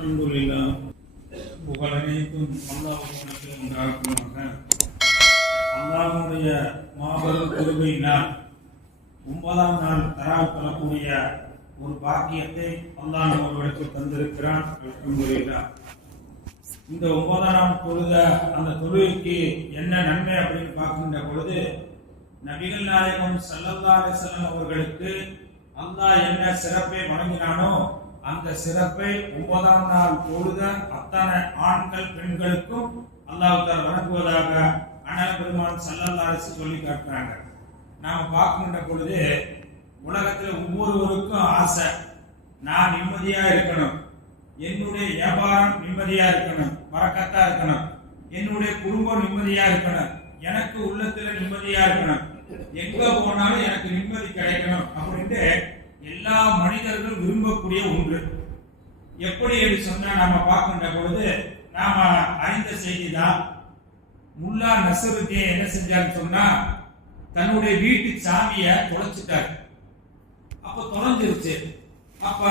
அல்ஹம்துலில்லாஹ். புகழனைத்தும் அல்லாஹ்வுக்கு உண்டாக்குமாக. அல்லாஹ்வுடைய மாபெரும் கிருபையினால் 9ஆம் நாள் தராவ் தொழக்கூடிய ஒரு பாக்கியத்தை அல்லாஹ் நம்மளுக்கு தந்திருக்கிறான். அல்ஹம்துலில்லாஹ். இந்த 9ஆம் நாள் தொழுத அந்த தொழுகைக்கு என்ன நன்மை அப்படின்னு பார்க்கின்ற பொழுது, நபிகள் நாயகம் ஸல்லல்லாஹு அலைஹி வஸல்லம் அவர்களுக்கு அல்லாஹ் என்ன சிறப்பை வழங்கினானோ அந்த சிறப்பை 9ஆம் நாள் தொழுத அத்தனை ஆண்கள் பெண்களுக்கும் அல்லாஹ் தஆலா வழங்குவதாக அண்ணல் பெருமான் ஸல்லல்லாஹு அலைஹி வஸல்லம் சொல்லி காட்டுறாங்க. நாம பார்க்கின்ற பொழுது உலகத்தில் ஒவ்வொருவருக்கும் ஆசை, நான் நிம்மதியா இருக்கணும், என்னுடைய வியாபாரம் நிம்மதியா இருக்கணும், பரக்கத்தா இருக்கணும், என்னுடைய குடும்பம் நிம்மதியா இருக்கணும், எனக்கு உள்ளத்துல நிம்மதியா இருக்கணும், எங்க போனாலும் எனக்கு நிம்மதி கிடைக்கணும் அப்படின்ட்டு எல்லா மனிதர்களும் விரும்பக்கூடிய ஒன்று. எப்படி என்று சொன்னா நாம பார்க்கின்ற பொழுது நாம அறிந்த செய்தி தான். முல்லா நஸ்ருத்தீன் என்ன செஞ்சாருன்னு சொன்னா, தன்னுடைய வீட்டு சாவியை தொலைச்சிட்டாரு. அப்ப தொலைஞ்சிருச்சு. அப்ப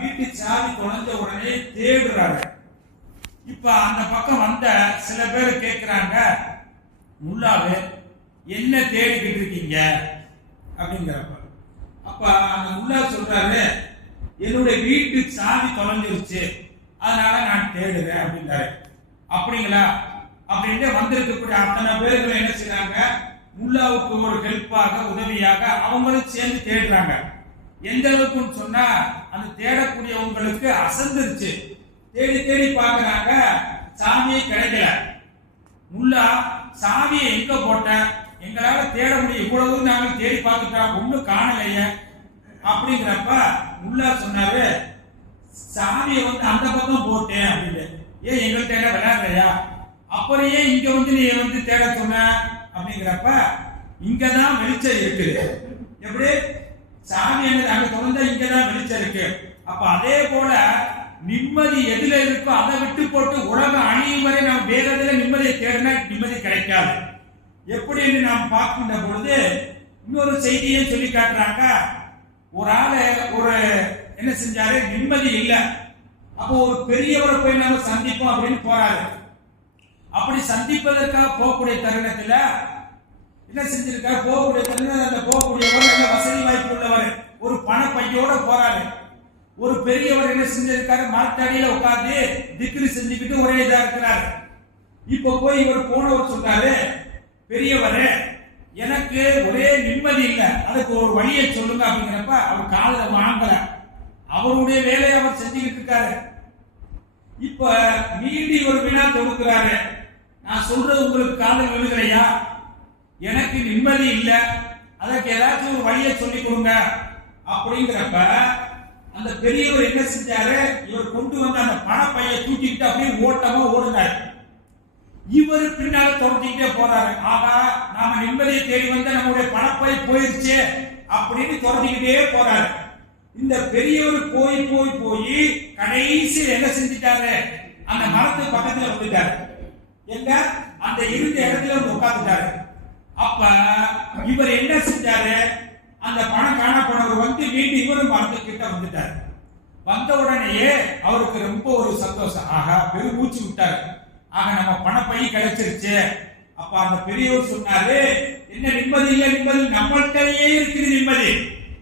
வீட்டு சாவி தொலைஞ்ச உடனே தேடுறாரு. இப்ப அந்த பக்கம் வந்த சில பேர் கேட்கிறாங்க, முல்லாவே என்ன தேடிக்கிட்டு இருக்கீங்க அப்படிங்கிறப்ப, அப்ப அந்த முல்லா சொல்றாரு, என்னுடைய வீட்டு சாவி தொலைஞ்சிருச்சு, அதனால நான் தேடுறேன் அப்படின்றாரு. அப்படிங்களா அப்படின்னு வந்திருக்கக்கூடிய அத்தனை பேர்கள் என்ன செய்றாங்க, முல்லாவுக்கு ஒரு ஹெல்ப்பாக உதவியாக அவங்களும் சேர்ந்து தேடுறாங்க. எந்த அளவுக்குன்னு சொன்னா, அந்த தேடக்கூடியவங்களுக்கு அசந்துருச்சு. தேடி தேடி பாக்குறாங்க, சாவியே கிடைக்கல. முல்லா சாவியை எங்க போட்ட, எங்களால தேட முடியும், இவ்வளவு நாங்க தேடி பார்த்துட்டோம், ஒண்ணும் காணலையே அப்படிங்கிறப்ப முல்லா சொன்னாரு, சாவியை அந்த பக்கம் போட்டேன் அப்படின்னு. ஏன் எங்கள்கிட்ட என்ன விளையாடுறியா, அப்புறம் ஏன் இங்க நீ தேட சொன்ன அப்படிங்கிறப்ப, இங்கதான் வெளிச்சம் இருக்குது. எப்படி சாமி அங்க தொடர்ந்தா இங்கதான் வெளிச்சம் இருக்கு. அப்ப அதே போல நிம்மதி எதுல இருக்கோ அதை விட்டு போட்டு உலகம் அழியும் வரை நாம் வேறதுல நிம்மதியை தேடினா நிம்மதி கிடைக்காது. எப்படி என்று நாம் பார்க்கின்ற பொழுது இன்னொரு செய்தியை சொல்லி காட்டுறாங்க. ஒரு ஆளு ஒரு என்ன செஞ்சாரு, நிம்மதி இல்ல. அப்போ ஒரு பெரியவரை போய் நாம சந்திப்போம் அப்படின்னு போறாரு. அப்படி சந்திப்பதற்காக போகக்கூடிய தருணத்துல என்ன செஞ்சிருக்காரு, போகக்கூடிய தருணம் அந்த போகக்கூடியவர் நல்ல வசதி வாய்ப்பு உள்ளவர், ஒரு பண பையோட போறாரு. ஒரு பெரியவர் என்ன செஞ்சிருக்காரு, மரத்தடியில உட்கார்ந்து திக்ரு செஞ்சுக்கிட்டு ஒரே இதா இருக்கிறாரு. இப்ப போய் இவர் போனவர் சொன்னாரு, பெரியவரே எனக்கு ஒரே நிம்மதி இல்ல, அதுக்கு ஒரு வழியை சொல்லுங்க அப்படிங்கிறப்ப அவர் காதுல வாங்கல. அவருடைய வேலையை அவர் செஞ்சுக்கிட்டு இருக்காரு. இப்ப மீண்டி ஒரு வினா தொடுக்கிறாரு, நான் சொல்றது உங்களுக்கு காதல் விழுகலையா, எனக்கு நிம்மதி இல்ல, அதற்கு ஏதாச்சும் ஒரு வழியை சொல்லி கொடுங்க அப்படிங்கிறப்ப அந்த பெரியவர் என்ன செஞ்சாரு, இவர் கொண்டு வந்து அந்த பணப்பையை தூக்கிட்டு அப்படியே ஓட்டமா ஓடுனாரு. இவர் பின்னால தொடர்ந்துட்டே போறாரு. ஆகா, நாம நிம்மதியை தேடி வந்த நம்முடைய பணப்பை போயிருச்சு அப்படின்னு தொடர்ந்துகிட்டே போறாரு. இந்த பெரியவர் போய் போய் போய் கடைசி என்ன செஞ்சிட்டாரு, அந்த மரத்து பக்கத்துல வந்துட்டாரு. எங்க அந்த இருந்த இடத்துல உட்கார்ந்துட்டாரு. அப்ப இவர் என்ன செஞ்சாரு, அந்த பணம் காணப்போனவர் மீண்டும் இவரும் மரத்து கிட்ட வந்துட்டாரு. வந்த உடனேயே அவருக்கு ரொம்ப ஒரு சந்தோஷம். ஆகா, பெருமூச்சு விட்டாரு. ஆக நம்ம பணப்பை கிடைச்சிருச்சு. அப்ப அந்த பெரியவர் சொன்னாரு, என்ன நிம்மதி இல்ல, நிம்மதி நம்மள்கிட்டயே இருக்குது நிம்மதி.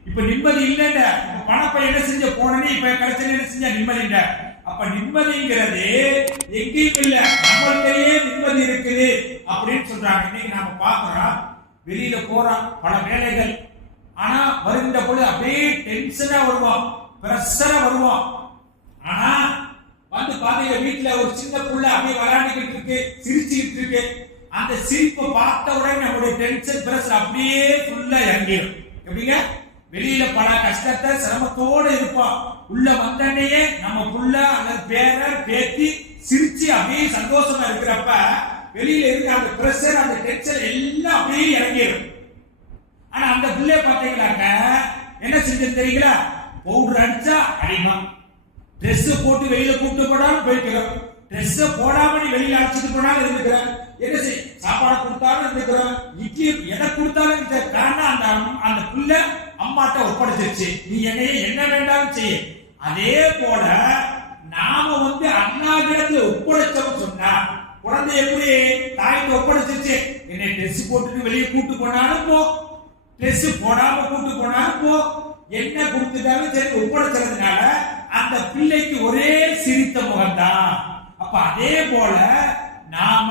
இப்ப நிம்மதி இல்ல, பணப்பை என்ன செஞ்ச போனே இப்ப கிடைச்சது என்ன செஞ்ச நிம்மதி இல்ல. அப்ப நிம்மதிங்கிறது எங்கேயும் இல்ல, நம்மள்கிட்டயே நிம்மதி இருக்குது அப்படின்னு சொல்றாங்க. இன்னைக்கு நாம பாக்குறோம், வெளியில போறோம் பல வேலைகள், ஆனா வருகின்ற பொழுது அப்படியே டென்ஷனா வருவோம், பிரஷரா வருவோம். ஆனா வந்து பாத்தீங்க, வீட்டுல ஒரு சின்ன புள்ள அப்படியே விளையாடிக்கிட்டு இருக்கு, சிரிச்சுக்கிட்டு இருக்கு. அந்த சிரிப்பை பார்த்த உடனே நம்மளுடைய டென்ஷன் பிரஷர் அப்படியே ஃபுல்லா இறங்கிடும். எப்படிங்க, வெளியில பல கஷ்டத்தை சிரமத்தோடு இருப்போம், உள்ள வந்தனையே நம்ம புள்ள அல்லது பேர பேத்தி சிரிச்சு அப்படியே சந்தோஷமா இருக்கிறப்ப வெளியில இருக்க அந்த பிரஷர் அந்த டென்ஷன் எல்லாம் அப்படியே இறங்கிடும். ஆனா அந்த பிள்ளைய பாத்தீங்கன்னாக்க என்ன செஞ்சு தெரியுங்களா, பவுடர் அடிச்சா அடிமா, ட்ரெஸ் போட்டு வெளியில கூப்பிட்டு போனாலும் போய்க்கிறோம், ட்ரெஸ் போடாம நீ வெளியில அடிச்சுட்டு போனாலும் இருந்துக்கிறோம், என்ன செய் சாப்பாடு கொடுத்தாலும் இருந்துக்கிறோம், இட்லி எதை கொடுத்தாலும் காரணம் அந்த அந்த புள்ள அம்மாட்ட ஒப்படைச்சிருச்சு, நீ என்னைய என்ன வேண்டாலும் செய்ய. அதே போல நாம ஒப்படைச்சோம் சொன்னா குழந்தை எப்படி தாய்க்கு ஒப்படைச்சிருச்சு, என்னை ட்ரெஸ் போட்டுட்டு வெளியே கூட்டு போனாலும் போ, ட்ரெஸ் போடாம கூட்டு போனாலும் போ, என்ன கொடுத்துட்டாலும் சரி ஒப்படைச்சதுனால அந்த பிள்ளைக்கு ஒரே சிரித்த முகம்தான். அப்ப அதே போல நாம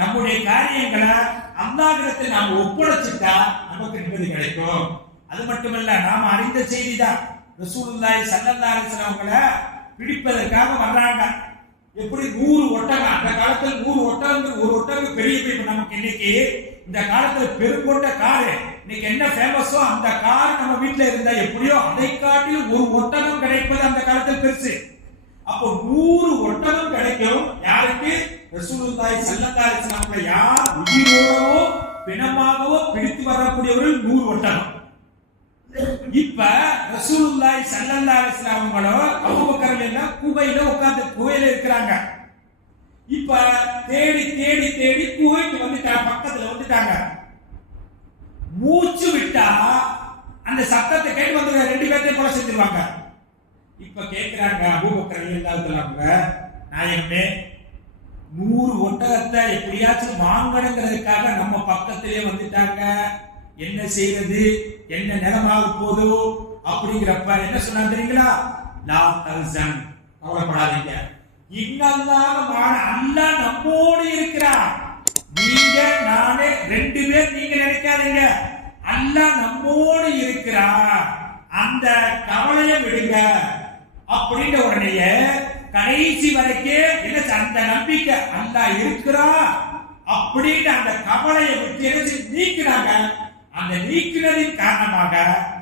நம்முடைய காரியங்களை அல்லாஹ்விடத்தில் நாம ஒப்படைச்சிட்டா நமக்கு நிம்மதி கிடைக்கும். அது மட்டுமல்ல, நாம அறிந்த செய்திதான், ரசூலுல்லாஹி ஸல்லல்லாஹு அலைஹி வஸல்லம் அவங்களை பிடிப்பதற்காக வர்றாங்க. எப்படி 100 ஒட்டகம், அந்த காலத்துல 100 ஒட்டகம், ஒரு ஒட்டகம் பெரிய பெரிய, நமக்கு இன்னைக்கு இந்த காலத்துல பெருங்கொண்ட காரு இன்னைக்கு என்ன ஃபேமஸோ அந்த கார் நம்ம வீட்டுல இருந்தா எப்படியோ அதை காட்டிலும் ஒரு ஒட்டகம் கிடைப்பது அந்த காலத்துல பெருசு. அப்போ 100 ஒட்டகம் கிடைக்கும். யாருக்கு? ரசூலுல்லாஹி ஸல்லல்லாஹு அலைஹி வஸல்லம் யார் உயிரோடவோ பிணமாகவோ பிடித்து வரக்கூடியவர்கள் 100 ஒட்டகம். இப்ப ரசூலுல்லாஹி ஸல்லல்லாஹு அலைஹி வஸல்லம் அபூபக்கர் எல்லாம் குகையில உட்கார்ந்து குகையில இருக்கிறாங்க. இப்ப தேடி தேடி தேடி குகைக்கு வந்துட்டாங்க, பக்கத்துல வந்துட்டாங்க. மூச்சு விட்டா அந்த சத்தத்தை கேட்டு வந்து 2 பேர்த்தையும் கொலை செஞ்சிருவாங்க. இப்ப கேட்கிறாங்க அபூபக்கர் ரலியல்லாஹு, நாயகமே 100 ஒட்டகத்தை எப்படியாச்சும் வாங்கணுங்கிறதுக்காக நம்ம பக்கத்திலே வந்துட்டாங்க, என்ன செய்யறது, என்ன நிலமாக போதோ அப்படிங்கிறப்ப என்ன சொன்னாங்க தெரியுங்களா? லா தல்சன், கவலைப்படாதீங்க, இன்னல்லாஹ் அல்லாஹ் நம்மோடு இருக்கிறார். நீங்க நானே 2 பேர் நீங்க நினைக்காதீங்க, அல்லாஹ் நம்மோடு இருக்கிறார், அந்த கவலையை விடுங்க அப்படின்ற உடனே கடைசி வரைக்கும் என்ன அந்த நம்பிக்கை அல்லாஹ் இருக்கிறா அப்படின்னு அந்த கவலையை விட்டு என்ன நீக்கிறாங்க. அந்த நீக்கினதின் காரணமாக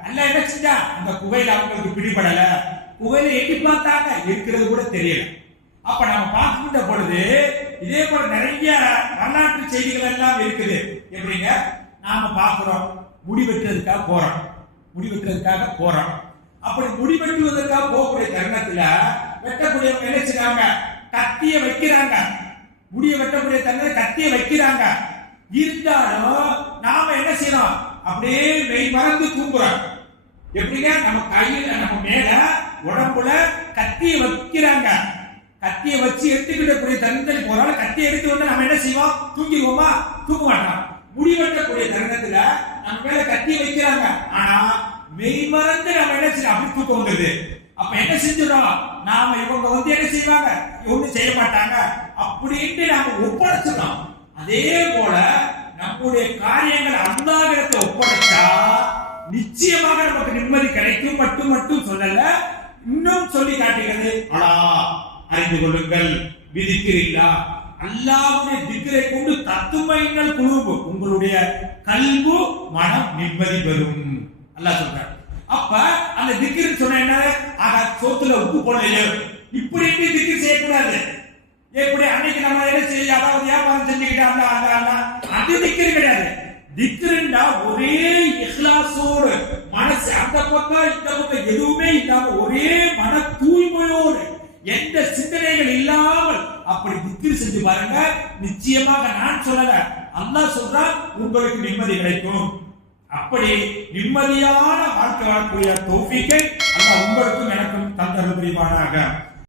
அல்லாஹ் என்ன செஞ்சா, அந்த குகையில அவங்களுக்கு பிடிபடல, குகையில எட்டி பார்த்தாங்க, இருக்கிறது கூட தெரியல. அப்ப நம்ம பார்க்கின்ற பொழுது இதே போல நிறைய வரலாற்று செய்திகள் எல்லாம் இருக்குது. எப்படிங்க, நாம பார்க்கிறோம், முடிவெட்டுறதுக்காக போறோம், முடிவெட்டுறதுக்காக போறோம். அப்படி முடிவெட்டுவதற்காக போகக்கூடிய தருணத்துல வெட்டக்கூடியவங்க என்ன செய்றாங்க, கத்திய வைக்கிறாங்க, முடிய வெட்டக்கூடிய தருணத்துல கத்திய வைக்கிறாங்க. இருந்தாலும் நாம என்ன செய்யறோம், அப்படியே மெய் மறந்து தூங்குறோம். எப்படிங்க, நம்ம கையில நம்ம மேல உடம்புல கத்திய வைக்கிறாங்க, கத்திய வச்சு எடுத்துக்கிட்டக்கூடிய தருணத்தில் போறாலும் கத்திய எடுத்து வந்து நம்ம என்ன செய்வோம், தூங்கிடுவோமா? தூங்க மாட்டோம். முடிவெட்டக்கூடிய தருணத்துல நம்ம மேல கத்திய வைக்கிறாங்க, ஆனா மெய் மறந்து நம்ம என்ன செய்யணும், அப்படி தூக்கம் வந்தது. அப்ப என்ன செஞ்சிடும், நாம இவங்க வந்து என்ன செய்வாங்க, ஒண்ணும் செய்ய மாட்டாங்க அப்படின்ட்டு நாம ஒப்படைச்சிடும். அதே போல நம்முடைய காரியங்கள் அல்லாஹ்விடத்தில் ஒப்படைச்சா நிச்சயமாக நமக்கு நிம்மதி கிடைக்கும். மட்டும் சொல்லல, இன்னும் சொல்லி காட்டுகிறது, அலா அறிந்து கொள்ளுங்கள், விதிக்கிறில்லா, அல்லாஹ்வுடைய திக்ரை கொண்டு தத்துமைங்கள் குழுவு, உங்களுடைய கல்பு மனம் நிம்மதி பெறும் அல்லாஹ் சொல்றார். அப்ப அந்த திக்ர் சொன்ன என்ன, ஆக சோத்துல உப்பு போடலையோ இப்படி திக்ர் செய்யக்கூடாது. எப்படி அன்னைக்கு நம்ம என்ன செய்ய, அதாவது வியாபாரம் செஞ்சுக்கிட்டாங்க, அது திக்ர் கிடையாது. திக்ருண்டா ஒரே இஹ்லாஸோடு, மனசு அந்த பக்கம் இந்த பக்கம் எதுவுமே இல்லாம ஒரே மன தூய்மையோடு, எந்த சிந்தனைகள் இல்லாமல் அப்படி திக்ர் செஞ்சு பாருங்க. நிச்சயமாக நான் சொல்லல, அல்லாஹ் சொல்றான், உங்களுக்கு நிம்மதி கிடைக்கும். அப்படி நிம்மதியான வாழ்க்கை வாழக்கூடிய தௌஃபீக்கை அல்லாஹ் உங்களுக்கும் எனக்கும் தந்தருள் புரிவானாக.